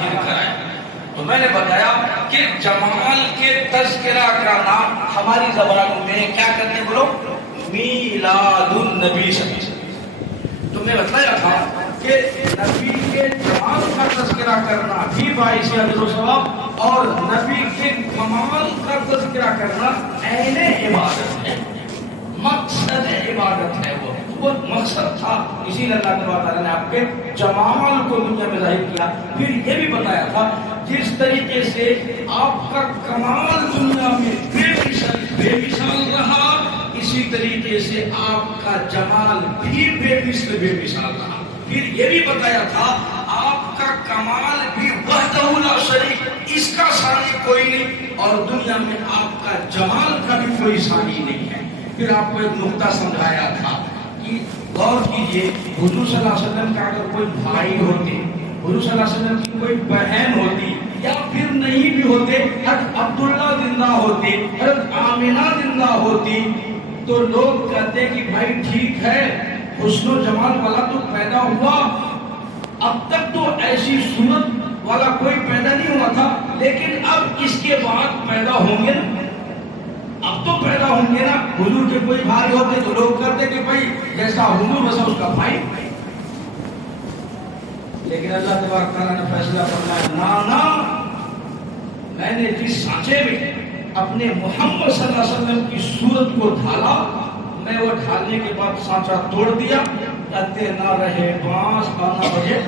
ظاہر کرائیں. تو میں نے بتایا کہ جمال کے تذکرہ کا نام ہماری زبانوں میں کیا کرتے ہیں بولو؟ میلاد النبی صلی اللہ علیہ وسلم. تو میں بتایا تھا کہ نبی کے جمال کا تذکرہ کرنا بھی باعث اجر و ثواب اور نبی کے کمال کا تذکرہ کرنا عین عبادت ہے، مقصد عبادت ہے. وہ مقصد تھا، اسی لیے اللہ تعالیٰ نے آپ کے جمال کو دنیا میں ظاہر کیا. پھر یہ بھی بتایا تھا جس طریقے سے آپ کا کمال دنیا میں بے مثال رہا، اسی طریقے سے آپ کا جمال بھی بے مثال رہا. پھر یہ بھی بتایا تھا آپ کا کمال بھی وحدہ لا شریک، اس کا ثانی کوئی نہیں، اور دنیا میں آپ کا جمال کا بھی کوئی ثانی نہیں ہے. پھر آپ کو ایک نقطہ سمجھایا تھا کہ غور کیجئے، حضور صلی اللہ علیہ وسلم کا اگر کوئی بھائی ہوتے، حضور صلی اللہ علیہ وسلم کی کوئی بہن ہوتی، یا پھر نہیں بھی ہوتے، حضرت عبداللہ زندہ ہوتے، حضرت آمنہ زندہ ہوتی، تو لوگ کہتے کہ بھائی ٹھیک ہے، حسن و جمال والا تو پیدا ہوا، اب تک تو ایسی صورت والا کوئی پیدا نہیں ہوا تھا، لیکن اب اس کے بعد پیدا ہوں گے نا، اب تو پیدا ہوں گے نا. حضور کے کوئی بھائی ہوتے تو لوگ کہتے کہ بھائی جیسا حضور ویسا اس کا بھائی. لیکن اللہ تبارک تعالیٰ نے فیصلہ فرمایا نا، میں نے جس سانچے میں اپنے محمد صلی اللہ علیہ وسلم کی صورت کو ڈھالا، میں وہ ڈھالنے کے بعد سانچا توڑ دیا. کہتے نہ رہے بانس نہ بجے،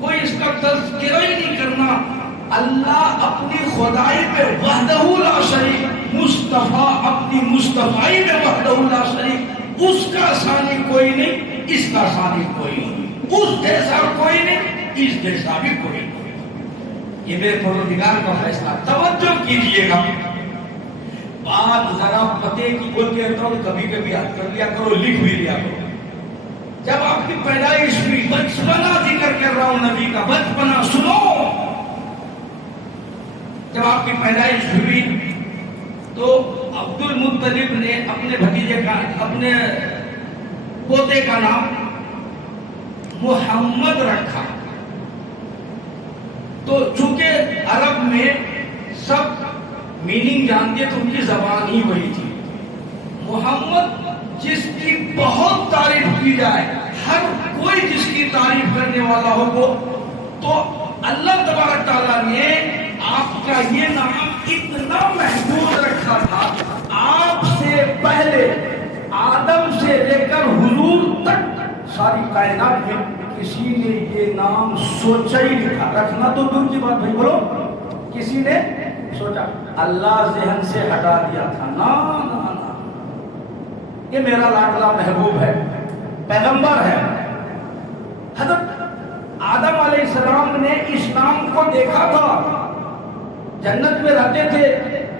کوئی اس کا تذکرہ ہی نہیں کرنا. اللہ اپنی خدائی میں وحدہ لا شریک، مصطفیٰ اپنی مصطفائی میں وحدہ لا شریک، اس کا ثانی کوئی نہیں، اس کا ثانی کوئی نہیں، اس جیسا کوئی نہیں، اس جیسا بھی کوئی نہیں. یہ میرے پروردگار کا فیصلہ. توجہ کیجئے گا، بات ذرا پتے کی بول کے تو کبھی کبھی یاد کر لیا کرو، لکھ بھی لیا کرو. جب آپ کی پیدائش ہوئی، بچپنا ذکر کر رہا ہوں نبی کا، بچپنا سنو. جب آپ کی پیدائش ہوئی تو عبد المطلب نے اپنے بھتیجے کا، اپنے پوتے کا نام محمد رکھا. تو چونکہ عرب میں سب میننگ جانتے تو ان کی زبان ہی وہی تھی. محمد جس کی بہت تعریف کی جائے، ہر کوئی جس کی تعریف کرنے والا ہو وہ، تو اللہ تبارک تعالیٰ نے آپ کا یہ نام اتنا محفوظ رکھا تھا. آپ سے پہلے آدم سے لے کر حضور تک ساری کائنات میں کسی نے یہ نام سوچا ہی نہیں تھا. رکھنا تو دور کی بات، بھائی بولو، کسی نے سوچا؟ اللہ ذہن سے ہٹا دیا تھا. نا یہ میرا لاڈلا محبوب ہے، پیغمبر ہے. حضرت آدم علیہ السلام نے اس نام کو دیکھا تھا، جنت میں رہتے تھے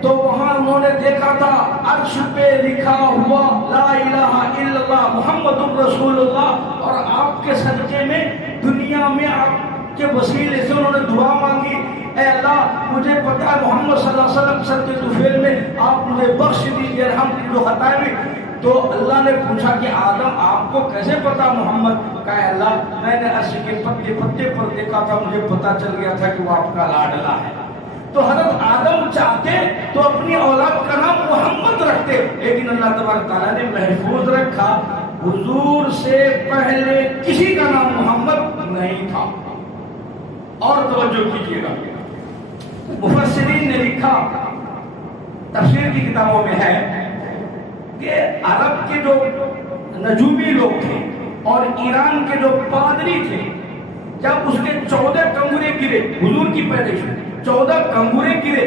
تو وہاں انہوں نے دیکھا تھا عرش پہ لکھا ہوا لا الہ الا اللہ محمد رسول اللہ. اور آپ کے صدقے میں دنیا میں آپ کے وسیلے سے انہوں نے دعا مانگی، اے اللہ مجھے پتا ہے محمد صلی اللہ علیہ وسلم صدقے طفیل میں آپ مجھے بخش دیجیے، رحم کیجیے خطائیں بھی. تو اللہ نے پوچھا کہ آدم آپ کو کیسے پتا محمد؟ کہا اللہ میں نے عرش کے پتے پتے پر دیکھا تھا، مجھے پتا چل گیا تھا کہ وہ آپ کا لاڈلا ہے. تو حضرت آدم چاہتے تو اپنی اولاد کا نام محمد رکھتے، لیکن اللہ تبارک تعالیٰ نے محفوظ رکھا. حضور سے پہلے کسی کا نام محمد نہیں تھا. اور توجہ کیجیے گا، مفسرین نے لکھا، تفسیر کی کتابوں میں ہے کہ عرب کے جو نجومی لوگ تھے اور ایران کے جو پادری تھے، جب اس کے 14 کنگورے گرے، حضور کی پیدائش 14 کنگورے گرے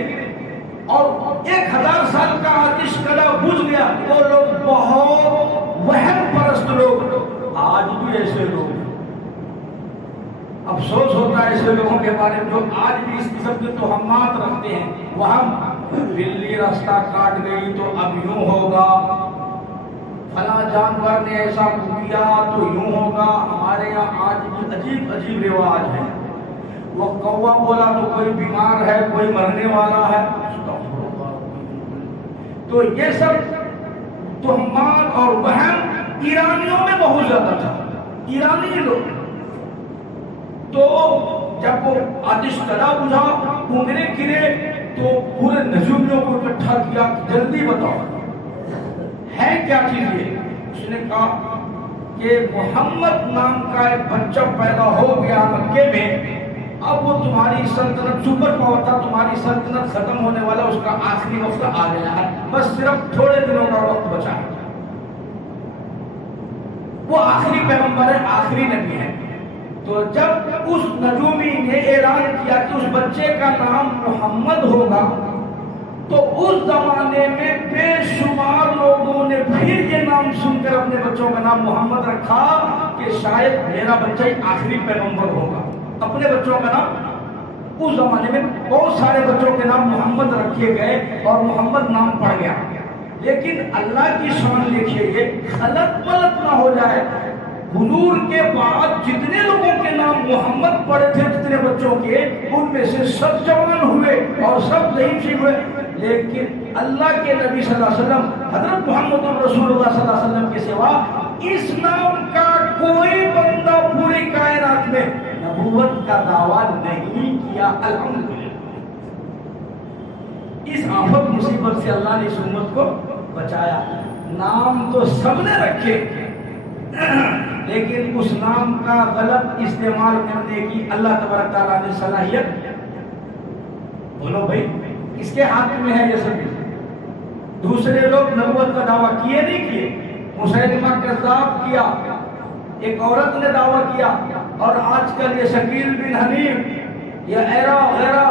اور 1000 سال کا آتش کلا بجھ گیا، وہ لوگ بہت وہم پرست لوگ، آج بھی ایسے لوگ، افسوس ہوتا ہے ایسے لوگوں کے بارے میں جو آج بھی اس قسم کے توہمات رکھتے ہیں. وہم بلی راستہ کاٹ گئی تو اب یوں ہوگا، فلاں جانور نے ایسا کیا تو یوں ہوگا. ہمارے یہاں آج بھی عجیب عجیب رواج ہے. وہ کوا بولا تو کوئی بیمار ہے، کوئی مرنے والا ہے. تو یہ سب توہمات اور وہم ایرانیوں میں بہت زیادہ تھا. ایرانی لوگ تو جب وہ آتش کدا بجھا کنگرے گرے تو پورے نجومیوں کو اکٹھا کیا، جلدی بتاؤ ہے کیا چیز یہ؟ اس نے کہا کہ محمد نام کا ایک بچہ پیدا ہو گیا مکے میں، اب وہ تمہاری سلطنت سپر پاور تھا، تمہاری سلطنت ختم ہونے والا، اس کا آخری وقت آ گیا ہے، بس صرف تھوڑے دنوں کا وقت بچا ہے۔ وہ آخری پیغمبر ہے، آخری نبی ہے۔ تو جب اس نجومی نے اعلان کیا کہ اس بچے کا نام محمد ہوگا، تو اس زمانے میں بے شمار لوگوں نے پھر یہ نام سن کر اپنے بچوں کا نام محمد رکھا کہ شاید میرا بچہ ہی آخری پیغمبر ہوگا۔ اپنے بچوں کا نام اس زمانے میں بہت سارے بچوں کے نام محمد رکھے گئے اور محمد نام پڑ گیا، لیکن اللہ کی شان دیکھیے، یہ غلط ملت نہ ہو جائے۔ حضور کے بعد جتنے لوگوں کے نام محمد پڑے تھے، جتنے بچوں کے، ان میں سے سب جوان ہوئے اور سب ضعیف ہوئے، لیکن اللہ کے نبی صلی اللہ علیہ وسلم حضرت محمد رسول اللہ صلی اللہ علیہ وسلم کے سوا اس نام کا کوئی بندہ پوری کائنات میں نبوت کا دعویٰ نہیں کیا۔ الحمدللہ اس آفت مصیبت سے اللہ نے اس امت کو بچایا۔ نام تو سب نے رکھے، لیکن اس نام کا غلط استعمال کرنے کی اللہ تبارک تعالیٰ نے صلاحیت، بولو بھائی کس کے ہاتھ میں ہے یہ سب؟ دوسرے لوگ نبوت کا دعویٰ کیے نہیں کیے، مسیلمہ کذاب کیا، ایک عورت نے دعویٰ کیا، اور آج کل یہ شکیل بن حنیف، یہ ایرا غیرہ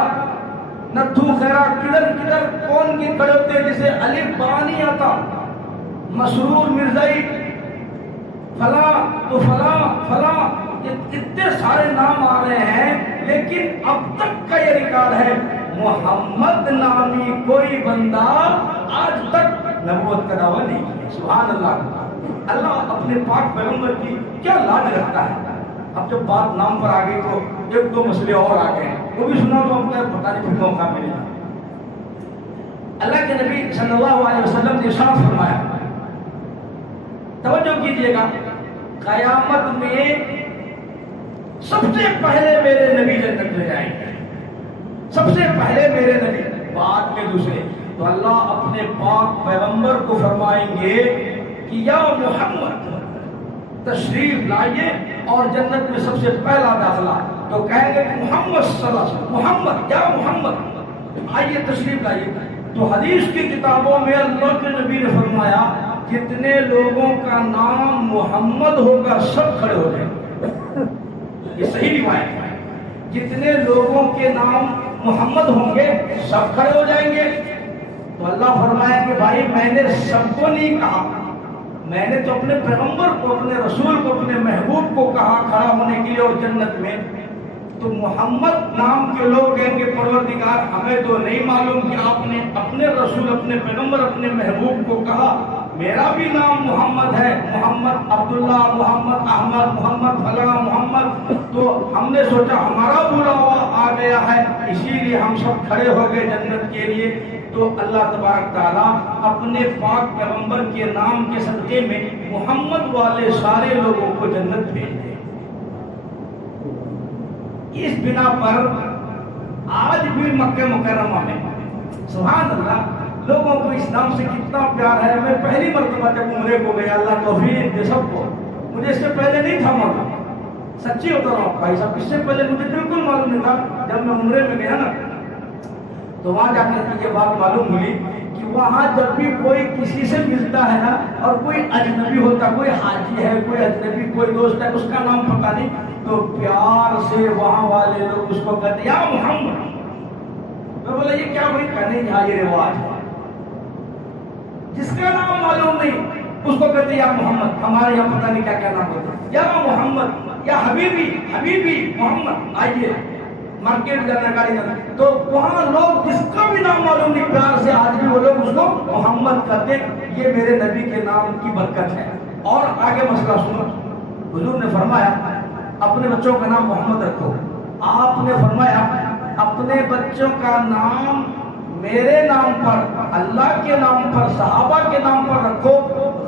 نتھو خیرہ، کدھر کدھر کون کی کھڑے ہوتے جسے الف بانی آتا، مسرور مرزائی، فلاں تو فلاں فلاں، اتنے سارے نام آ رہے ہیں، لیکن اب تک کا یہ ریکارڈ ہے محمد نامی کوئی بندہ آج تک نبوت کا دعویٰ نہیں کیا۔ سبحان اللہ، اللہ اپنے پاک پیغمبر کی کیا لاج رکھتا ہے۔ اب جب بات نام پر آ گئی تو ایک دو مسئلے اور آ گئے، وہ بھی سنا تو ہم کو پتہ نہیں پھر موقع ملے۔ اللہ کے نبی صلی اللہ علیہ وسلم نے ارشاد فرمایا، توجہ کیجئے گا، قیامت میں سب سے پہلے میرے نبی جنت میں جائیں گے، سب سے پہلے میرے نبی، بعد میں دوسرے۔ تو اللہ اپنے پاک پیغمبر کو فرمائیں گے کہ یا محمد تشریف لائیے، اور جنت میں سب سے پہلا داخلہ تو کہیں گے محمد صلی اللہ علیہ وسلم، محمد یا محمد آئیے تشریف لائیے۔ تو حدیث کی کتابوں میں اللہ کے نبی نے فرمایا جتنے لوگوں کا نام محمد ہوگا سب کھڑے ہو جائیں گے، یہ صحیح روایت ہے، جتنے لوگوں کے نام محمد ہوں گے سب کھڑے ہو جائیں گے۔ تو اللہ فرمایا کہ بھائی میں نے سب کو نہیں کہا، میں نے تو اپنے پیغمبر کو، اپنے رسول کو، اپنے محبوب کو کہا کھڑا ہونے کے لیے اور جنت میں۔ تو محمد نام کے لوگ کہیں گے پروردگار ہمیں تو نہیں معلوم کہ آپ نے اپنے رسول، اپنے پیغمبر، اپنے محبوب کو کہا، میرا بھی نام محمد ہے، محمد عبداللہ، محمد احمد، محمد فلاں، محمد، تو ہم نے سوچا ہمارا بلاوا آ گیا ہے، اسی لیے ہم سب کھڑے ہو گئے جنت کے لیے۔ تو اللہ تبارک تعالیٰ اپنے پاک پیغمبر کے نام کے صدقے میں محمد والے سارے لوگوں کو جنت بھیج دے۔ اس بنا پر آج بھی مکہ مکرمہ میں سبحان اللہ لوگوں کو اسلام سے کتنا پیار ہے۔ میں پہلی مرتبہ جب عمرے کو گیا، اللہ توفیق دے سب کو، مجھے اس سے پہلے نہیں تھا معلوم، سچی ہوتا رہا بھائی صاحب، اس سے پہلے مجھے بالکل معلوم نہیں تھا۔ جب میں عمرے میں گیا نا تو وہاں جا کر یہ بات معلوم ہوئی کہ وہاں جب بھی کوئی کسی سے ملتا ہے نا، اور کوئی اجنبی ہوتا، کوئی حاجی ہے، کوئی اجنبی، کوئی دوست ہے، اس کا نام پتہ نہیں، تو پیار سے وہاں والے لوگ اس کو کہتے یا محمد۔ میں بولا یہ کیا بھائی؟ کہنے یہاں یہ رواج ہے، جس کا نام معلوم نہیں اس کو کہتے یا محمد۔ ہمارے یہاں پتہ نہیں کیا کیا نام ہوتا ہے، یا محمد، یا حبیبی، حبیبی محمد، آئیے مارکیٹ جانا، گاڑی جانا، تو وہاں لوگ جس کا بھی نام معلوم نہیں پیار سے آج بھی وہ لوگ اس کو محمد کہتے۔ یہ میرے نبی کے نام کی برکت ہے۔ اور آگے مسئلہ سنو، حضور نے فرمایا اپنے بچوں کا نام محمد رکھو۔ آپ نے فرمایا اپنے بچوں کا نام میرے نام پر، اللہ کے نام پر، صحابہ کے نام پر رکھو،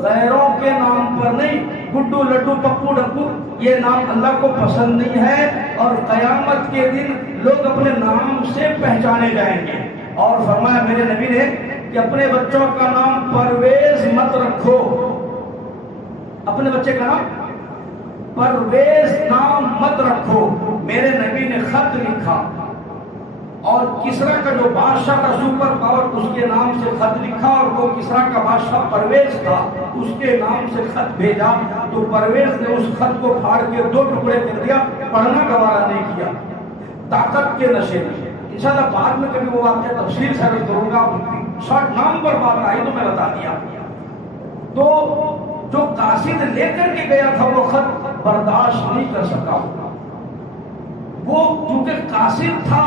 غیروں کے نام پر نہیں۔ گڈو لڈو پپو ڈپو یہ نام اللہ کو پسند نہیں ہے، اور قیامت کے دن لوگ اپنے نام سے پہچانے جائیں گے۔ اور فرمایا میرے نبی نے کہ اپنے بچوں کا نام پرویز مت رکھو، اپنے بچے کا نام پرویز نام مت رکھو۔ میرے نبی نے خط لکھا اور کسرا کا جو بادشاہ کا سپر پاور اس کے نام سے خط لکھا، اور وہ کسرا کا بادشاہ پرویز تھا اس کے نام سے خط بھیجا، تو پرویز نے اس خط کو پھاڑ کے 2 ٹکڑے کر دیا، پڑھنا گوارا نہیں کیا طاقت کے نشے میں۔ انشاءاللہ بعد میں کبھی وہ واقعہ تفصیل سے عرض کروں گا، شارٹ نام پر بات آئی تو میں بتا دیا۔ تو جو قاصد لے کر کے گیا تھا وہ خط برداشت نہیں کر سکا، وہ کیونکہ قاصد تھا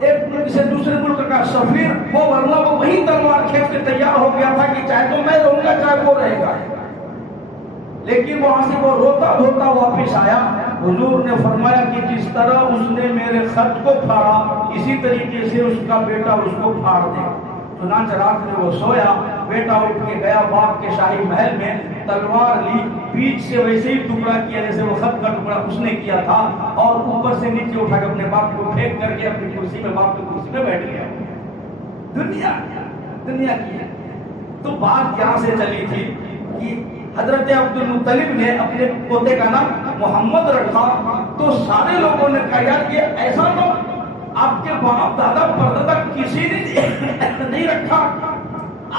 ایک ملک سے دوسرے ملک کا سفیر، وہ ورنہ وہ وہی تلوار کھینچ کے تیار ہو گیا تھا کہ چاہے تو میں رہوں گا چاہے وہ رہے گا، لیکن وہاں سے وہ روتا دھوتا واپس آیا۔ حضور نے فرمایا کہ جس طرح اس نے میرے خط کو پھاڑا اسی طریقے سے اس کا بیٹا اس کو پھاڑ دے۔ چنانچہ رات میں وہ سویا، بیٹا اٹھ کے گیا باپ کے شاہی محل میں، تلوار لی، بیچ سے ویسے ہی ٹکڑا کیا جیسے وہ خط کا ٹکڑا اس نے کیا تھا، اور اوپر سے نیچے اٹھا کے اپنے باپ کو پھینک کر کے اپنی کرسی میں باپ کی کرسی میں بیٹھ گیا۔ دنیا کی ہے۔ تو بات یہاں سے چلی تھی کہ حضرت عبد المطلب نے اپنے پوتے کا نام محمد رکھا، تو سارے لوگوں نے کہا یار یہ ایسا نام آپ کے باپ دادا پردادا کسی نے نہیں رکھا،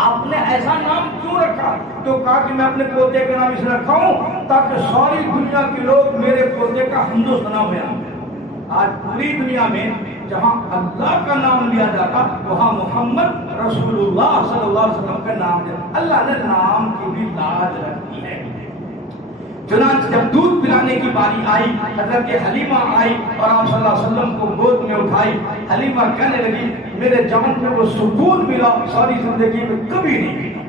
آپ نے ایسا نام کیوں رکھا؟ تو کہا کہ میں اپنے پوتے کا نام اس لیے رکھا ہوں تاکہ ساری دنیا کے لوگ میرے پوتے کا حمد و ثنا بیان کریں۔ آج پوری دنیا میں جہاں اللہ کا نام لیا جاتا وہاں محمد رسول اللہ صلی اللہ علیہ وسلم کا نام دیا۔ اللہ نے نام کی بھی لاج رکھی ہے۔ چنانچہ جب دودھ پلانے کی باری آئی، حضرت حلیمہ آئی اور آپ صلی اللہ علیہ وسلم کو گود میں اٹھائی۔ حلیمہ کہنے لگی میرے جان میں وہ سکون ملا ساری زندگی میں کبھی نہیں ملا،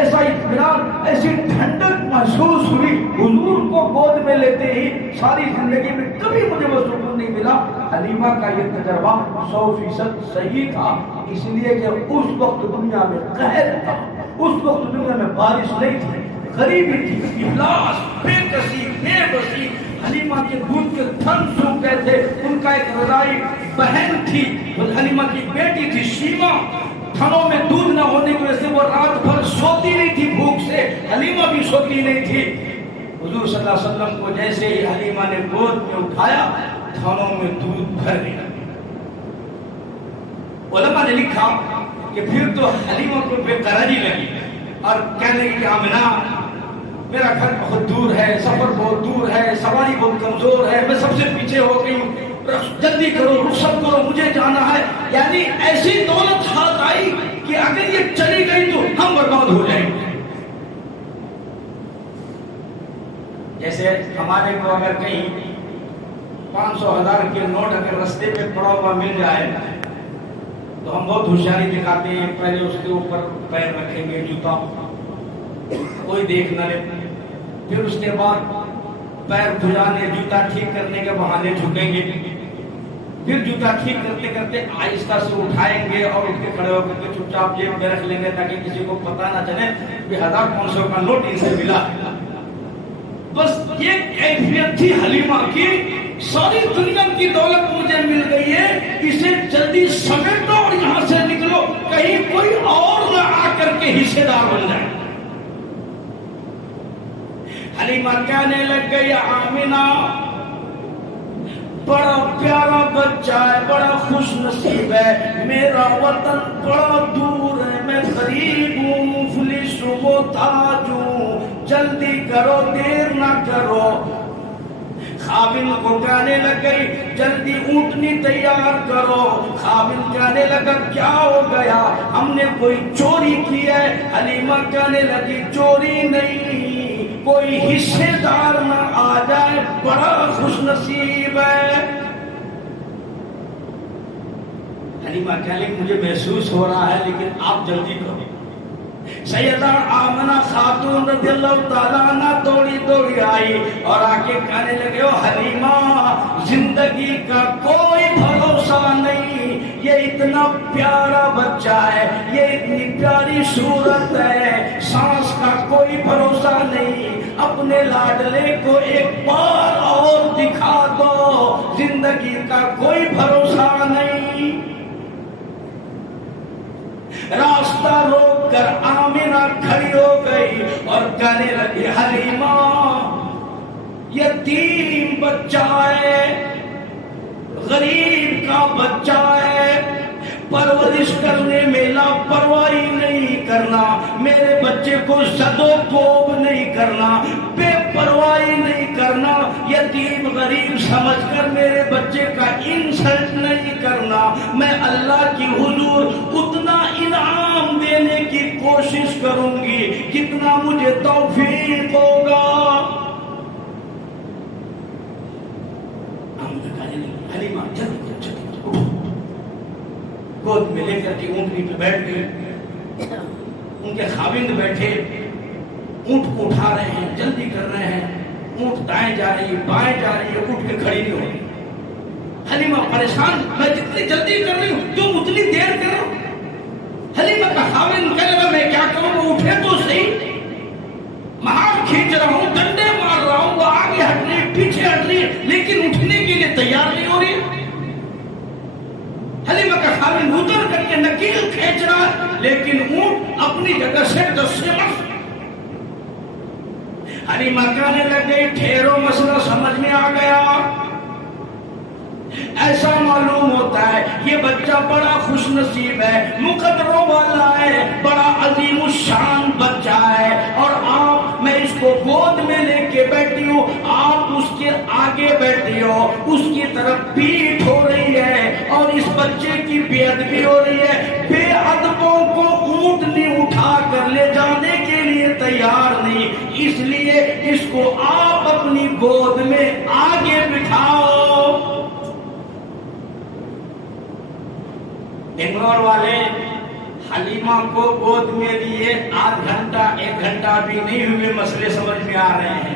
ایسا اطمینان ایسی ٹھنڈک محسوس ہوئی حضور کو گود میں لیتے ہی، ساری زندگی میں کبھی مجھے وہ سکون نہیں ملا۔ حلیمہ کا یہ تجربہ 100% صحیح تھا، اس لیے کہ اس وقت دنیا میں قحط تھا، اس وقت دنیا میں بارش نہیں تھی، غریبی تھی، افلاس، بے کسی، بے بسی۔ حلیمہ کے دودھ کے تھن سوکھ گئے تھے، ان کا ایک رضائی بہن تھی، حلیمہ کی بیٹی تھی شیما، تھنوں میں دودھ نہ ہونے کی وجہ سے وہ رات بھر سوتی نہیں تھی بھوک سے، حلیمہ بھی سوتی نہیں تھی۔ حضور صلی اللہ علیہ وسلم کو جیسے ہی حلیمہ نے گود میں اٹھایا تھنوں میں دودھ بھر گیا۔ علماء نے لکھا کہ پھر تو حلیمہ کو بے قراری لگی اور کہنے لگی کہ آمنہ میرا گھر بہت دور ہے، سفر بہت دور ہے، سواری بہت کمزور ہے، میں سب سے پیچھے ہو گئی ہوں، جلدی کرو، رخصت کرو، مجھے جانا ہے۔ یعنی ایسی دولت ہاتھ آئی کہ اگر یہ چلی گئی تو ہم برباد ہو جائیں گے۔ جیسے ہمارے کو اگر کہیں 500,000 کے نوٹ اگر رستے پہ پڑا ہوا مل جائے تو ہم بہت ہوشیاری دکھاتے ہیں، پہلے اس کے اوپر پیر رکھیں گے، جوتا کوئی دیکھ نہ لے، پھر اس کے بعد پیر دھلانے جوتا ٹھیک کرنے کے بہانے جھکیں گے، پھر جوتا ٹھیک کرتے کرتے آہستہ سے اٹھائیں گے اور اٹھ کے کھڑے ہو کر کے چپ چاپ جیب میں رکھ لیں گے تاکہ کسی کو پتہ نہ چلے کہ 1500 کا نوٹ ان سے ملا۔ بس یہ کیفیت تھی حلیمہ کی، ساری دنیا کی دولت مجھے مل گئی ہے، اسے جلدی سمیٹو اور یہاں سے نکلو، کہیں کوئی اور نہ آ کر کے حصے دار بن جائے۔ حلیمہ کہنے لگ گئی آمنہ بڑا پیارا بچہ ہے، بڑا خوش نصیب ہے، میرا وطن بڑا دور ہے، میں غریب ہوں، مفلس ہوں، محتاج ہوں، جلدی کرو، دیر نہ کرو۔ خابن کو کہنے لگ گئی جلدی اونٹنی تیار کرو۔ خابن کہنے لگا کیا ہو گیا، ہم نے کوئی چوری کی ہے؟ حلیمہ کہنے لگی چوری نہیں، کوئی حصے دار نہ آ جائے، بڑا خوش نصیب ہے۔ حلیمہ کہنے لگی مجھے محسوس ہو رہا ہے لیکن آپ جلدی کرو۔ سیدہ آمنہ خاتون رضی اللہ تعالیٰ عنہ دوڑی آئی اور آ کے کہنے لگے او حلیمہ زندگی کا کوئی بھروسہ نہیں، یہ اتنا پیارا بچہ ہے، یہ اتنی پیاری صورت ہے، سانس کا کوئی بھروسہ نہیں، اپنے لاڈلے کو ایک بار اور دکھا دو، زندگی کا کوئی بھروسہ نہیں۔ راستہ روک کر آمنہ کھڑی ہو گئی اور کہنے لگی حلیمہ یتیم بچہ ہے، غریب کا بچہ ہے، پرورش کرنے میں لاپرواہی نہیں کرنا، میرے بچے کو زد و کوب نہیں کرنا، بے پرواہی نہیں کرنا، یتیم غریب سمجھ کر میرے بچے کا انسلٹ نہیں کرنا، میں اللہ کی حضور اتنا انعام دینے کی کوشش کروں گی جتنا مجھے توفیق ہوگا۔ حلیمہ جلدی گود میں لے کر کے اونٹنی پہ بیٹھ گئے، ان کے خاوند بیٹھے اونٹ کو اٹھا رہے ہیں، جلدی کر رہے ہیں، اونٹ دائیں جا رہی ہے بائیں جا رہی ہے، اٹھ کے کھڑی نہیں ہو رہی۔ حلیمہ پریشان، میں جتنی جلدی کر رہی ہوں تم اتنی دیر کر رہے ہو۔ حلیمہ کا خاوند کہنے لگا میں کیا کروں، وہ اٹھے تو صحیح، مہار کھینچ رہا ہوں، ڈنڈے مار رہا ہوں، وہ آگے ہٹ رہی پیچھے ہٹ رہی لیکن اٹھنے کے لیے تیار نہیں ہو رہی۔ حلیمہ کا خاوند اتر کر کے نکیل کھینچ رہا ہے لیکن اونٹ اپنی جگہ سے دس سے مس۔ حلیمہ کہنے لگ گئی ٹھہرو مسئلہ سمجھ میں آ گیا، ایسا معلوم ہوتا ہے یہ بچہ بڑا خوش نصیب ہے، مقدروں والا ہے، بڑا عظیم الشان بچہ ہے، اور آپ میں اس کو گود میں لے کے بیٹھی ہوں، آپ اس کے آگے بیٹھی ہو، اس کی طرف پیٹھ ہو رہی ہے اور اس بچے کی بے ادبی ہو رہی ہے، بے ادبوں کو اونٹنی اٹھا کر لے جانے کے لیے تیار نہیں، اس لیے اس کو آپ اپنی گود میں آگے بٹھاؤ۔ بنگلور والے حلیمہ کو گود میں لیے آدھ گھنٹہ ایک گھنٹہ بھی نہیں ہوئے، مسئلے سمجھ میں آ رہے ہیں،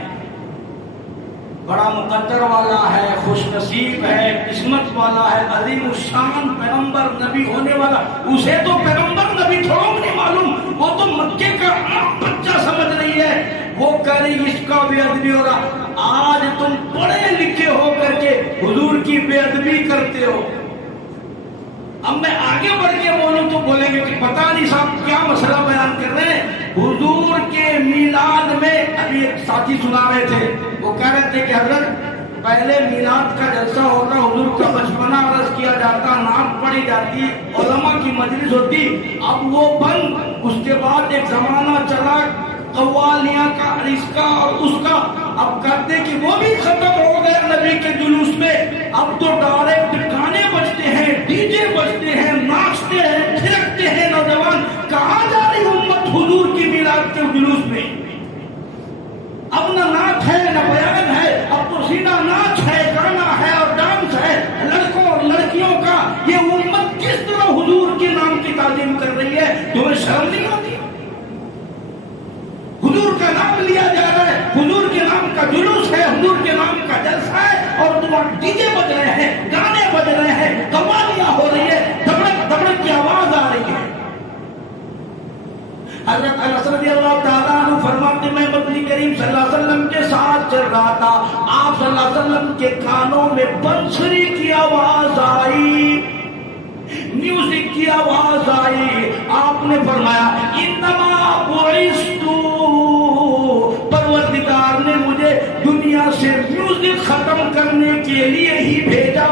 بڑا مقدر والا ہے، خوش نصیب ہے، قسمت والا ہے، عظیم الشان پیغمبر نبی ہونے والا، اسے تو پیغمبر نبی تھوڑا نہیں معلوم، وہ تو مکے کا عام بچہ سمجھ رہی ہے، وہ کہہ رہی اس کا بے ادبی ہو رہا، آج تم پڑھے لکھے ہو کر کے حضور کی بے ادبی کرتے ہو۔ اب میں آگے بڑھ کے بولوں تو بولیں گے کہ پتہ نہیں صاحب کیا مسئلہ بیان کر رہے ہیں۔ حضور کے میلاد میں ابھی ایک ساتھی سنا رہے تھے، وہ کہہ رہے تھے کہ حضرت پہلے میلاد کا جلسہ ہوتا، حضور کا بچپنا عرض کیا جاتا، نعت پڑھی جاتی، علماء کی مجلس ہوتی، اب وہ بند، اس کے بعد ایک زمانہ چلا قوالیاں کا، اس کا اور اس کا، اب کہتے کہ وہ بھی ختم ہو گیا نبی کے جلوس میں، اب تو ڈائریکٹ گانے بجتے ہیں، ڈی جے بجتے ہیں، ناچتے ہیں، تھرکتے ہیں نوجوان، کہاں جا رہی امت حضور کی میلاد کے جلوس میں؟ اب نہ نعت ہے نہ بیان ہے، اب تو سیدھا ناچ ہے، گانا ہے اور ڈانس ہے، لڑکوں اور لڑکیوں کا، یہ امت کس طرح حضور کے نام کی تعظیم کر رہی ہے؟ تمہیں شرم نہیں ہوتی؟ حضور کا نام لیا جا رہا ہے، حضور کے نام کا جلوس ہے، حضور کے نام کا جلسہ ہے، اور تم ڈی جے بج رہے ہیں، گانے بج رہے ہیں، قوالیاں ہو رہی ہے، دھڑک دھڑک کی آواز آ رہی ہے۔ حضرت انس رضی اللہ تعالیٰ عنہ فرماتے میں نبی کریم صلی اللہ علیہ وسلم کے ساتھ چل رہا تھا، آپ صلی اللہ علیہ وسلم کے کانوں میں بنسری کی آواز آئی، میوزک کی آواز آئی، آپ نے فرمایا انما بعثت، پروردگار نے مجھے دنیا سے میوزک ختم کرنے کے لیے ہی بھیجا،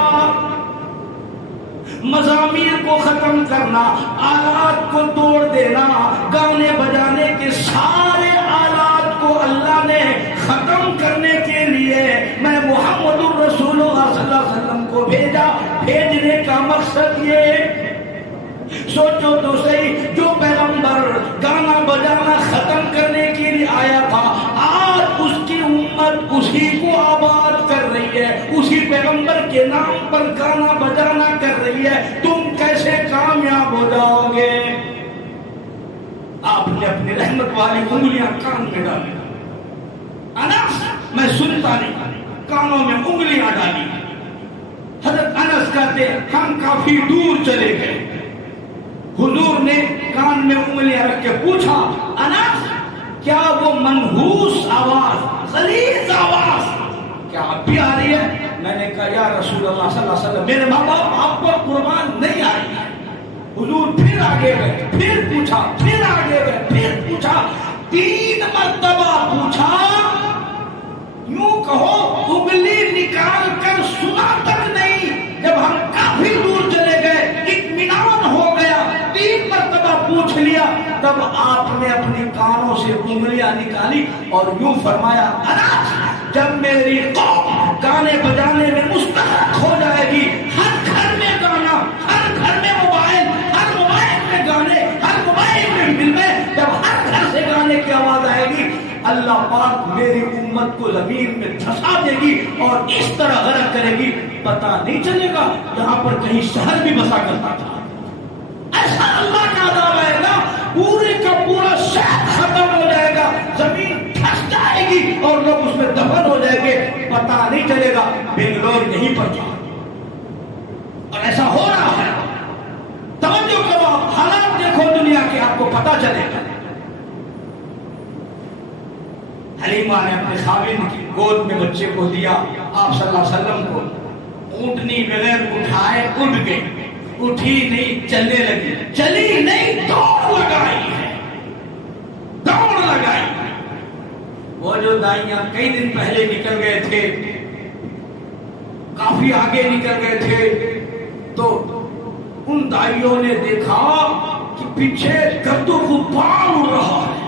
مزامیر کو ختم کرنا، آلات کو توڑ دینا، گانے بجانے کے سارے آلات کو اللہ نے ختم کرنے کے لیے میں محمد الرسول اللہ صلی اللہ علیہ وسلم کو بھیجا۔ بھیجنے کا مقصد یہ، سوچو تو صحیح، جو پیغمبر گانا بجانا ختم کرنے کے لیے آیا تھا، آج اس کی امت اسی کو آباد کر رہی ہے، اسی پیغمبر کے نام پر گانا بجانا کر رہی ہے، تم کیسے کامیاب ہو جاؤ گے؟ آپ نے اپنی رحمت والی انگلیاں کان میں ڈالی، انس میں سنتا نہیں، کانوں میں انگلیاں ڈالی۔ حضرت انس کہتے ہم کافی دور چلے گئے، حضور نے کان میں انگلیاں رکھ کے پوچھا انس کیا وہ منحوس آواز، غلیظ آواز کیا اب بھی آ رہی ہے؟ میں نے کہا یا رسول اللہ صلی اللہ علیہ وسلم میرے ماں باپ آپ پر قربان نہیں آ رہی ہے۔ حضور پھر آگے گئے، پھر پوچھا، پھر آگے گئے، پھر پوچھا، 3 مرتبہ پوچھا، یوں کہو انگلی نکال کر سنا تک نہیں۔ جب ہم کافی دور چلے گئے، اطمینان ہو گیا، 3 مرتبہ پوچھ لیا، تب آپ نے اپنی کانوں سے انگلیاں نکالی اور یوں فرمایا جب میری قوم گانے بجانے میں مستحق ہو جائے گی، ہر گھر میں گانا، ہر گھر میں موبائل، ہر موبائل میں گانے، ہر موبائل میں فلمیں، جب ہر گھر سے گانے کی آواز آئے گی، اللہ پاک میری امت کو زمین میں دھسا دے گی اور اس طرح غرق کرے گی، پتہ نہیں چلے گا یہاں پر کہیں شہر بھی بسا کرتا تھا۔ ایسا اللہ کا عذاب آئے گا، پورے کا پورا شہر ختم ہو جائے گا، زمین دھس جائے گی اور لوگ اس میں دفن ہو جائیں گے، پتہ نہیں چلے گا بنگلور یہیں پر تھا۔ اور ایسا ہو رہا ہے، توجہ کرو، حالات دیکھو دنیا کے، آپ کو پتہ چلے گا۔ حلیمہ نے اپنے خاوند کی گود میں بچے کو دیا، آپ صلی اللہ علیہ وسلم کو اونٹنی بغیر اٹھائے اڑ گئی، اٹھی نہیں، چلنے لگی، چلی نہیں، دوڑ لگائی ہے، دوڑ لگائی۔ وہ جو دائیاں کئی دن پہلے نکل گئے تھے، کافی آگے نکل گئے تھے، تو ان دائیوں نے دیکھا کہ پیچھے گرد و غبار اڑ رہا ہے،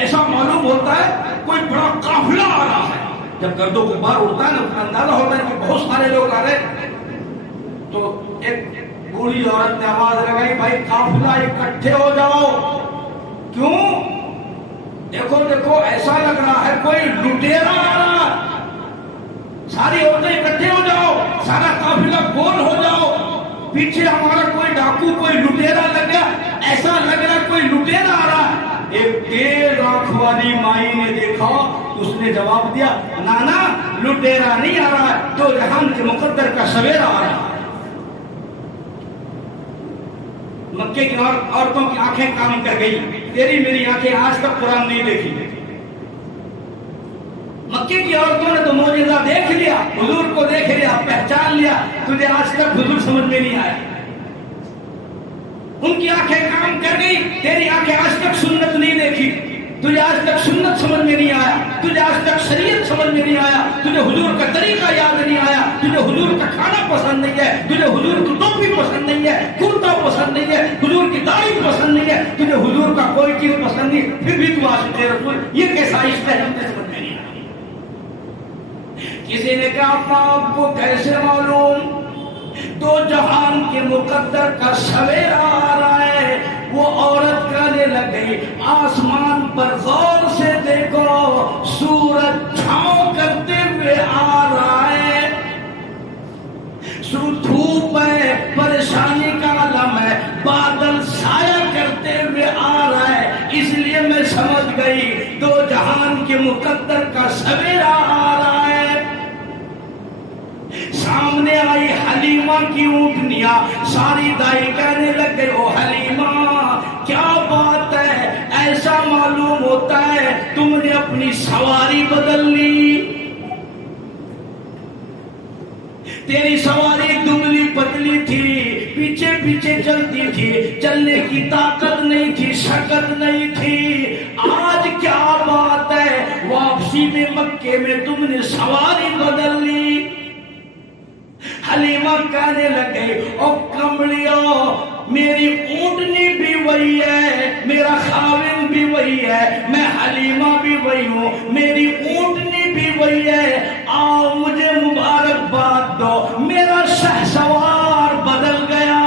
ایسا معلوم ہوتا ہے کوئی بڑا قافلہ آ رہا ہے۔ جب گرد و غبار اڑتا ہے نا، اندازہ ہوتا ہے کہ بہت سارے لوگ آ رہے۔ تو ایک بوڑھی عورت نے آواز لگائی، بھائی قافلہ اکٹھے ہو جاؤ۔ کیوں؟ دیکھو دیکھو، ایسا لگ رہا ہے کوئی لٹیرا آ رہا ہے، ساری عورتیں اکٹھے ہو جاؤ، سارا قافلہ گول ہو جاؤ، پیچھے ہمارا کوئی ڈاکو، کوئی لٹیرا لگ گیا، ایسا لگ رہا ہے کوئی لٹیرا آ رہا ہے۔ ایک تیز آنکھ والی مائی نے دیکھا، اس نے جواب دیا، نانا لٹیرا نہیں آ رہا ہے، تو جہان کے مقدر کا سویرا آ رہا ہے۔ مکے کی عورتوں کی آنکھیں کام کر گئی، تیری میری آنکھیں آج تک قرآن نہیں دیکھی۔ مکے کی عورتوں نے تو معجزہ دیکھ لیا، حضور کو دیکھ لیا، پہچان لیا، تجھے آج تک حضور سمجھ میں نہیں آیا۔ ان کی آنکھیں کام کر گئی، تیری آنکھیں آج تک سنت نہیں دیکھی، تجھے آج تک سنت سمجھ میں نہیں آیا، تجھے آج تک شریعت سمجھ میں نہیں آیا، تجھے حضور کا طریقہ یاد نہیں آیا، تجھے حضور کا کھانا پسند نہیں ہے، تجھے حضور کی ٹوپی پسند نہیں ہے، کرتا پسند نہیں ہے، حضور کی داڑھی پسند نہیں ہے، تجھے حضور کا کوئی چیز پسند نہیں، پھر بھی تو عاشق رسول، یہ کیسا عشق ہے ہم نے سمجھ میں نہیں آیا۔ کسی نے کہا آپ کو کیسے معلوم؟ دو جہان کے مقدر کا سویرا آ رہا ہے۔ وہ عورت کہنے لگ گئی، آسمان پر غور سے دیکھو، سورج چھاؤں کرتے ہوئے آ رہا ہے، دھوپ ہے، پریشانی کا عالم ہے، بادل سایہ کرتے ہوئے آ رہا ہے، اس لیے میں سمجھ گئی دو جہان کے مقدر کا سویرا آ رہا ہے۔ سامنے آئی حلیمہ کی اونٹنیاں، ساری دائی کہنے لگ گئے، او حلیمہ کیا بات ہے، ایسا معلوم ہوتا ہے تم نے اپنی سواری بدل لی، تیری سواری دبلی پتلی تھی، پیچھے پیچھے چلتی تھی، چلنے کی طاقت نہیں تھی، شکت نہیں تھی، آج کیا بات ہے، واپسی میں مکے میں تم نے سواری بدل لی۔ حلیمہ کہنے لگے، او کمڑیو میری اونٹنی بھی وہی ہے، میرا خاوند بھی وہی ہے، میں حلیمہ بھی وہی ہوں، میری اونٹنی بھی وہی ہے، آؤ مجھے مبارکباد دو، میرا شہسوار بدل گیا،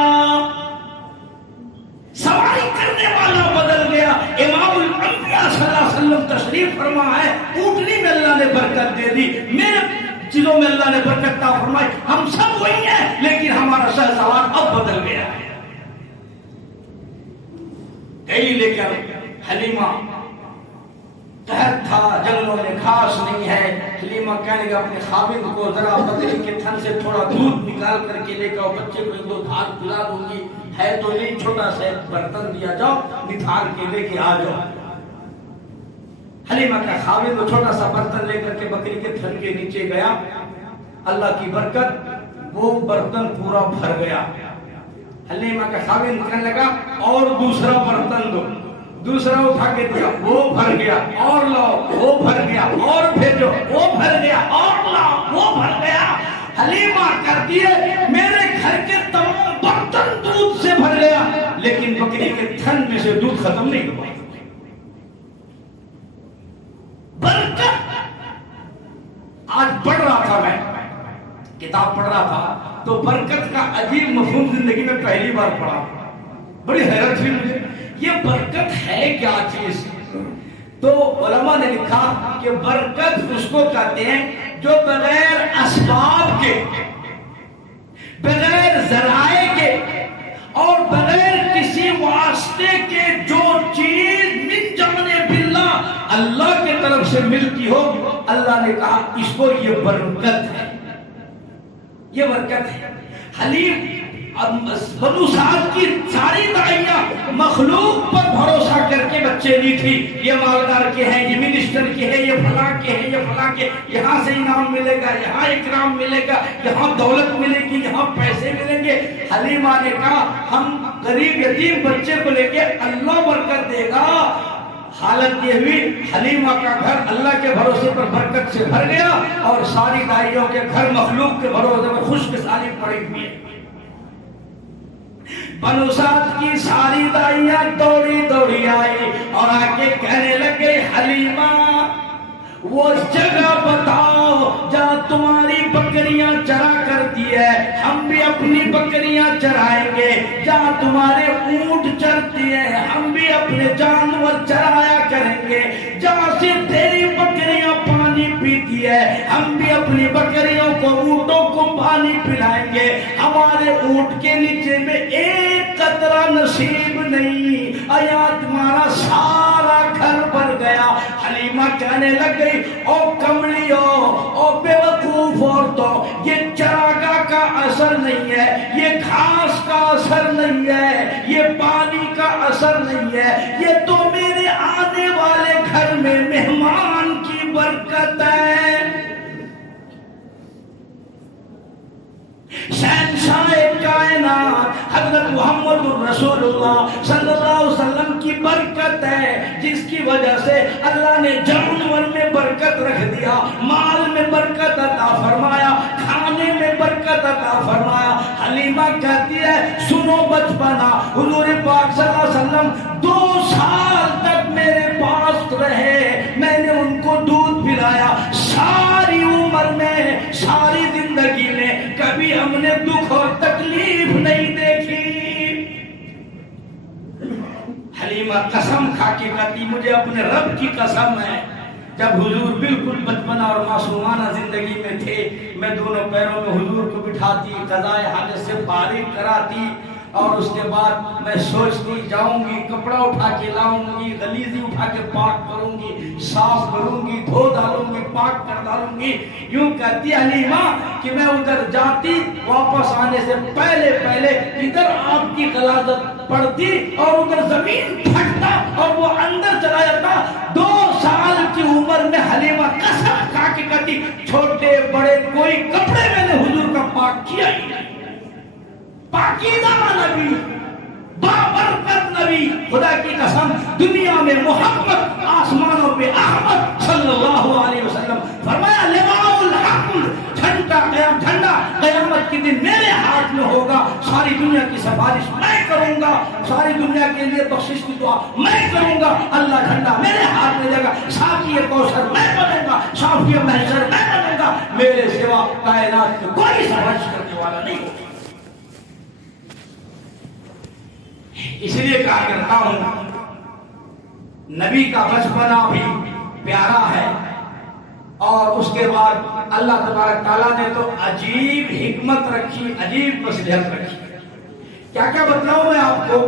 سواری کرنے والا بدل گیا۔ امام الانبیاء صلی اللہ علیہ وسلم تشریف فرما ہے، اونٹنی میں اللہ نے برکت دے دی، میرے چیزوں میں اللہ نے برکت عطا فرمائی، ہم سب وہی ہیں لیکن ہمارا شہسوار اب بدل گیا ہے۔ کئی لے کر حلیمہ، قحط تھا، جنگلوں میں گھاس نہیں ہے، حلیمہ کہنے لگا اپنے خاوند کو ذرا بکری کے تھن سے تھوڑا دودھ نکال کر کے لے کر بچے کو 2 دھار پلا دوں گی، ہے تو نہیں، چھوٹا سا برتن دیا، جاؤ نتھار کے لے کے آ جاؤ۔ حلیمہ کا خاوند وہ چھوٹا سا برتن لے کر کے بکری کے تھن کے نیچے گیا، اللہ کی برکت وہ برتن پورا بھر گیا۔ حلیمہ کا خاوند کہنے لگا اور دوسرا برتن دو، دوسرا اٹھا کے دیا، وہ بھر گیا، اور لاؤ، وہ بھر گیا، اور بھیجو، وہ بھر گیا، اور لاؤ، وہ بھر گیا۔ حلیمہ کہتی ہے میرے گھر کے تمام برتن دودھ سے بھر گیا، لیکن بکری کے تھن میں سے دودھ ختم نہیں ہوا۔ برکت آج پڑھ رہا تھا، میں کتاب پڑھ رہا تھا تو برکت کا عجیب مفہوم زندگی میں پہلی بار پڑھا، بڑی حیرت ہوئی مجھے، یہ برکت ہے کیا چیز؟ تو علماء نے لکھا کہ برکت اس کو کہتے ہیں جو بغیر اسباب کے، بغیر ذرائع کے اور بغیر کسی واسطے کے جو چیز من جانب اللہ اللہ کی طرف سے ملتی ہو، اللہ نے کہا اس کو یہ برکت ہے، یہ برکت ہے۔ حلیم بنو سعد کی ساری داعیاں مخلوق پر بھروسہ کر کے بچے نہیں تھی، یہ مالدار کے ہیں، یہ منسٹر کے ہیں، یہ فلاں کے ہیں، یہ فلاں کے، یہاں سے انعام ملے گا، یہاں اکرام ملے گا، یہاں دولت ملے گی، یہاں پیسے ملیں گے۔ حلیمہ نے کہا ہم غریب یتیم بچے کو لے کے اللہ برکت دے گا۔ حالت یہ ہوئی حلیمہ کا گھر اللہ کے بھروسے پر برکت سے بھر گیا، اور ساری داعیوں کے گھر مخلوق کے بھروسے پر خشک سالی پڑی ہوئی ہے۔ بنو سعد کی ساری داعیاں دوڑی دوڑی آئی اور آ کے کہنے لگے حلیمہ وہ جگہ بتاؤ جہاں تمہاری بکریاں چرا کرتی ہے، ہم بھی اپنی بکریاں چرائیں گے، جہاں تمہارے اونٹ چرتی ہے ہم بھی اپنے جانور چرایا کریں گے، جہاں سے تیری بکریاں پانی پیتی ہے ہم بھی اپنی بکریوں کو اونٹوں کو پانی پلائیں گے، ہمارے اونٹ کے نیچے میں ایک قطرہ نصیب نہیں، آیا تمہارا سارا گھر بھر گیا۔ حلیمہ کہنے لگ گئی او کملیو، او بے وقوف عورتوں، یہ چراگاہ کا اثر نہیں ہے، یہ گھاس کا اثر نہیں ہے، یہ پانی کا اثر نہیں ہے، یہ تو میرے آنے والے گھر میں مہمان کی برکت ہے۔ شہنشاہ کائنات حضرت محمد رسول اللہ صلی اللہ علیہ وسلم کی برکت ہے، جس کی وجہ سے اللہ نے جانور میں برکت رکھ دیا، مال میں برکت عطا فرمایا، کھانے میں برکت عطا فرمایا۔ حلیمہ کہتی ہے سنو بچپنا، حضور پاک صلی اللہ علیہ وسلم 2 سال تک میرے پاس رہے، میں نے ان کو دودھ پلایا، ساری عمر میں، ساری زندگی میں کبھی ہم نے دکھ اور تکلیف نہیں دیکھی۔ حلیمہ قسم کھا کے کہتی مجھے اپنے رب کی قسم ہے، جب حضور بالکل بچپنا اور معصومانہ زندگی میں تھے، میں دونوں پیروں میں حضور کو بٹھاتی، قضائے حاجت سے فارغ کراتی، اور اس کے بعد میں سوچتی جاؤں گی، کپڑا اٹھا کے لاؤں گی، غلیظی اٹھا کے پاک کروں گی، صاف کروں گی، دھو ڈالوں گی، پاک کر ڈالوں گی۔ یوں کہتی حلیمہ کہ میں ادھر جاتی، واپس آنے سے پہلے ادھر آپ کی غلاظت پڑتی اور ادھر زمین پھٹتا اور وہ اندر چلا جاتا۔ 2 سال کی عمر میں حلیمہ قسم کھا کے کہتی چھوٹے بڑے کوئی کپڑے میں نے حضور کا پاک کیا ہی نہیں۔ پاکیزہ نبی، بابرکت نبی، خدا کی قسم دنیا میں محمد، آسمانوں پہ احمد صلی اللہ علیہ وسلم۔ فرمایا لواء الحق، جھنڈا قیامت کے دن میرے ہاتھ میں ہوگا، ساری دنیا کی سفارش میں کروں گا، ساری دنیا کے لیے بخشش کی دعا میں کروں گا، اللہ جھنڈا میرے ہاتھ میں دے گا، ساقی کوثر میں بنوں گا، شافی محشر میں بنوں گا، میرے سوا کائنات میں کوئی سفارش کرنے والا نہیں ہوگا۔ اس لیے کہا کرتا ہوں نبی کا بچپنا بھی پیارا ہے، اور اس کے بعد اللہ تبارک تعالیٰ نے تو عجیب حکمت رکھی، عجیب مصلحت رکھی۔ کیا کیا بتلاؤں میں آپ کو؟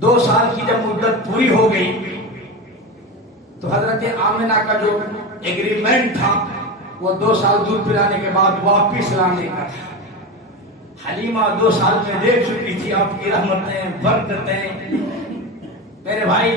2 سال کی جب مدت پوری ہو گئی تو حضرت آمنہ کا جو ایگریمنٹ تھا وہ 2 سال دودھ پلانے کے بعد واپس لانے کا تھا۔ حلیمہ 2 سال میں دیکھ چکی تھی آپ کی رحمتیں، برکتیں۔ میرے بھائی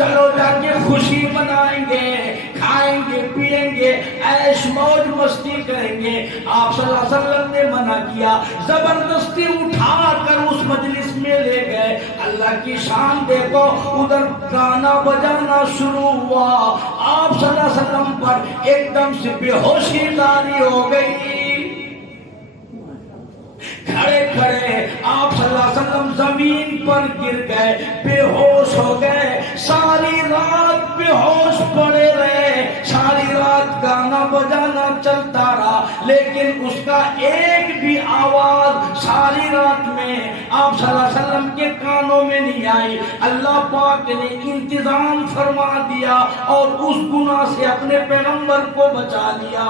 چلو جا کے خوشی منائیں گے، کھائیں گے پیئیں گے، عیش موج مستی کریں گے۔ آپ صلی اللہ علیہ وسلم نے منع کیا، زبردستی اٹھا کر اس مجلس میں لے گئے۔ اللہ کی شان دیکھو، ادھر گانا بجانا شروع ہوا، آپ صلی اللہ علیہ وسلم پر ایک دم سے بے ہوشی طاری ہو گئی۔ کھڑے کھڑے آپ صلی اللہ علیہ وسلم زمین پر گر گئے، بے ہوش ہو گئے، ساری رات بے ہوش پڑے رہے، ساری رات گانا بجانا چلتا رہا، لیکن اس کا ایک بھی آواز ساری رات میں آپ صلی اللہ علیہ وسلم کے کانوں میں نہیں آئی۔ اللہ پاک نے انتظام فرما دیا اور اس گناہ سے اپنے پیغمبر کو بچا لیا۔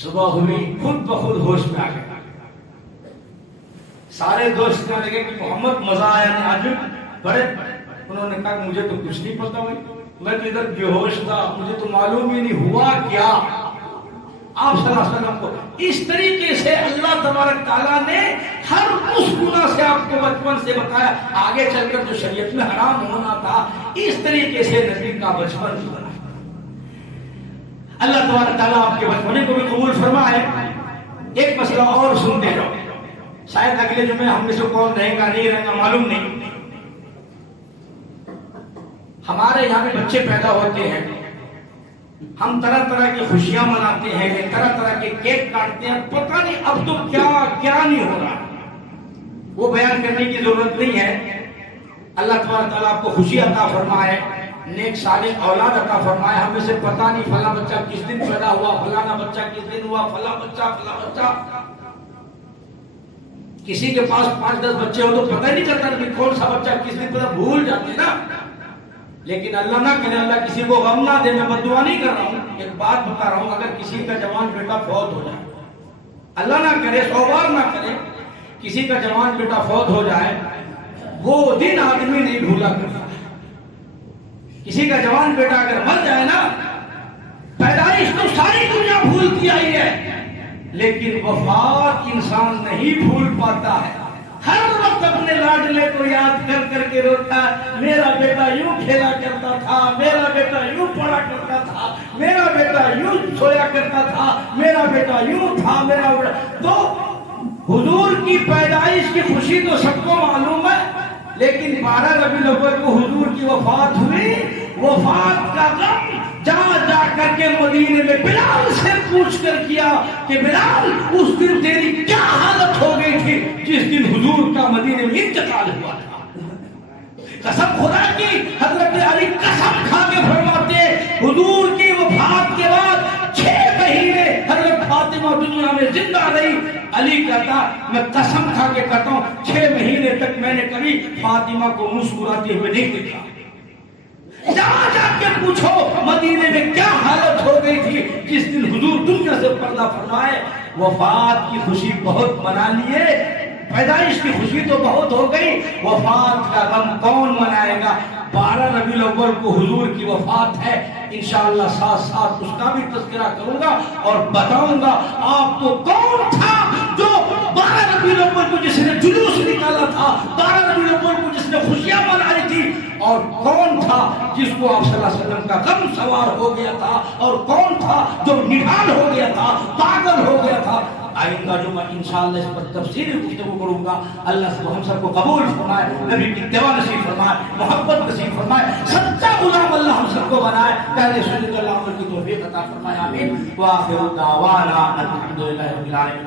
صبح ہوئی، خود بخود ہوش میں آ گیا۔ سارے دوست کہنے لگے کہ محمد مزہ آیا نہیں آج بڑے۔ انہوں نے کہا مجھے تو کچھ نہیں پتا ہوئی، میں تو ادھر بے ہوش تھا، مجھے تو معلوم ہی نہیں ہوا کیا۔ آپ صلی اللہ علیہ وسلم کو اس طریقے سے اللہ تبارک تعالیٰ نے ہر اس گناہ سے آپ کو بچپن سے بتایا، آگے چل کر جو شریعت میں حرام ہونا تھا، اس طریقے سے نبی کا بچپن گزرا۔ اللہ تبارک تعالیٰ آپ کے بچپنے کو بھی قبول فرمائے۔ ایک مسئلہ اور سنتے رہو، شاید اگلے جمعے ہم میں سے کون رہے گا نہیں رہے گا معلوم نہیں۔ ہمارے یہاں پہ بچے پیدا ہوتے ہیں، ہم طرح طرح کی خوشیاں مناتے ہیں، طرح طرح کے کیک کاٹتے ہیں، پتہ نہیں اب تو کیا کیا نہیں ہو رہا، وہ بیان کرنے کی ضرورت نہیں ہے۔ اللہ تبارک تعالیٰ آپ کو خوشی عطا فرمائے، نیک صالح اولاد عطا فرمائے۔ ہمیں سے پتہ نہیں فلاں بچہ کس دن پیدا ہوا، فلانا بچہ کس دن ہوا، فلاں بچہ۔ کسی کے پاس 5-10 بچے ہو تو پتہ نہیں چلتا کہ کون سا بچہ کس دن پیدا، بھول جاتے نا۔ لیکن اللہ نہ کرے، اللہ کسی کو غم نہ دے، میں بددعا نہیں کر رہا ہوں، ایک بات بتا رہا ہوں، اگر کسی کا جوان بیٹا فوت ہو جائے، اللہ نہ کرے، 100 بار نہ کرے، کسی کا جوان بیٹا فوت ہو جائے، وہ دن آدمی نہیں بھولا کرتا۔ کسی کا جوان بیٹا اگر مر جائے نا، پیدائش تو ساری دنیا بھولتی آئی ہے، لیکن وفات انسان نہیں بھول پاتا ہے۔ ہر وقت اپنے لاڈلے کو یاد کر کر کے روتا ہے، میرا بیٹا یوں کھیلا کرتا تھا، میرا بیٹا یوں پڑھا کرتا تھا، میرا بیٹا یوں سویا کرتا تھا، میرا بیٹا یوں تھا، میرا بیٹا۔ تو حضور کی پیدائش کی خوشی تو سب کو معلوم ہے، لیکن 12 ربیع الاول کو حضور کی وفات ہوئی، وفات کا غم جا جا کر کے مدینے میں بلال سے پوچھ کر کیا کہ بلال اس دن تیری کیا حالت ہو گئی تھی جس دن حضور کا مدینے میں انتقال ہوا تھا۔ قسم خدا کی، حضرت علی قسم کھا کے فرماتے حضور کی وفات کے بعد 6 مہینے حضرت فاطمہ دنیا میں زندہ رہی۔ علی کہتا میں قسم کھا کے کہتا ہوں 6 مہینے تک میں نے کبھی فاطمہ کو مسکراتے ہوئے نہیں دیکھا۔ جہاں جا کے پوچھو مدینے میں کیا حالت ہو گئی تھی جس دن حضور دنیا سے پردہ فرمائے۔ وفات کی خوشی بہت منا لیے، پیدائش کی خوشی تو بہت ہو گئی، وفات کا غم کون منائے گا؟ 12 ربیع الاول کو حضور کی وفات ہے، انشاءاللہ ساتھ ساتھ اس کا بھی تذکرہ کروں گا اور بتاؤں گا آپ کو کون تھا جو 12 ربیع الاول کو جس نے جلوس نکالا تھا، 12 ربیع الاول کو جس نے خوشیاں منائی تھی، اور کون تھا جس کو آپ صلی اللہ علیہ وسلم کا غم سوار ہو گیا تھا، اور کون تھا جو نڈھال ہو گیا تھا، پاگل ہو گیا تھا۔ آئندہ جمعہ انشاءاللہ اس پر تفصیلی گفتگو کروں گا۔ اللہ سے ہم سب کو قبول فرمائے، نبی کی اتباع نصیب فرمائے، محبت نصیب فرمائے، سچا غلام اللہ ہم سب کو بنائے، پہلے سنت اللہ عمل کی توفیق عطا فرمائے، آمین۔ وآخر دعوانا الحمدللہ رب العالمین۔